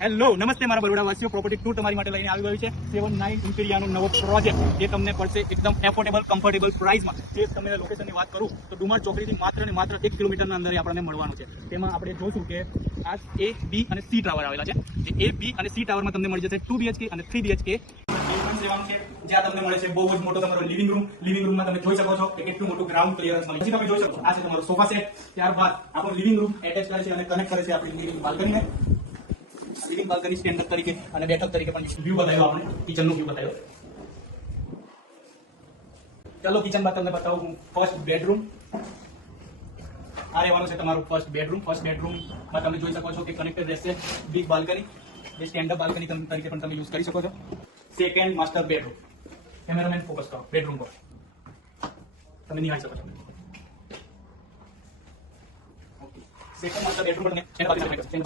Hello નમસ્તે મારા Baroda વાસીઓ, property tour તમારી માટે લઈને આવી ગયું છે 79 ઇન્ટિરિયાનો નવો પ્રોજેક્ટ જે તમને પડશે એકદમ એફોર્ડેબલ કમ્ફર્ટેબલ પ્રાઇસમાં. જે તમને લોકેશનની વાત કરું તો ડુમર ચોકડીથી માત્ર ને માત્ર 1 કિલોમીટરના અંદર આપણને મળવાનું છે. તેમાં આપણે જોશું કે આ A, B અને C ટાવર આવેલા છે. જે A, B અને C ટાવરમાં તમને મળી જશે 2 BHK અને 3 BHK જ્યાં તમને મળે છે બહુ જ મોટો તમારો લિવિંગ રૂમમાં તમે જોઈ શકો છો કે કેટલું મોટું ગ્રાઉન્ડ ક્લિયરન્સ મળે છે. તમે જોઈ શકો છો આ છે તમારો સોફા સેટ. ત્યારબાદ આપણો લિવિંગ રૂમ એટેચ કરે છે અને કનેક્ટ કરે છે આપણી લિવિંગ બાલ્કનીને. લિવિંગ બાલ્કની સ્ટેન્ડર્ડ તરીકે અને બેઠક તરીકે પણ વ્યૂ બતાવ્યો, આપણે કિચનનો વ્યૂ બતાવ્યો. ચાલો કિચન બાદ તમને બતાવું હું ફર્સ્ટ બેડરૂમ. આ રહેવાનું છે તમારું ફર્સ્ટ બેડરૂમ. ફર્સ્ટ બેડરૂમમાં તમે જોઈ શકો છો કે કનેક્ટેડ રહેશે બિગ બાલ્કની, જે સ્ટેન્ડઅપ બાલ્કની તરીકે પણ તમે યુઝ કરી શકો છો. Second master bedroom. Cameraman focus કરો બેડરૂમ પર, તમે નિહાળી શકો છો. સેકન્ડ માસ્ટર બેડરૂમ પર તમે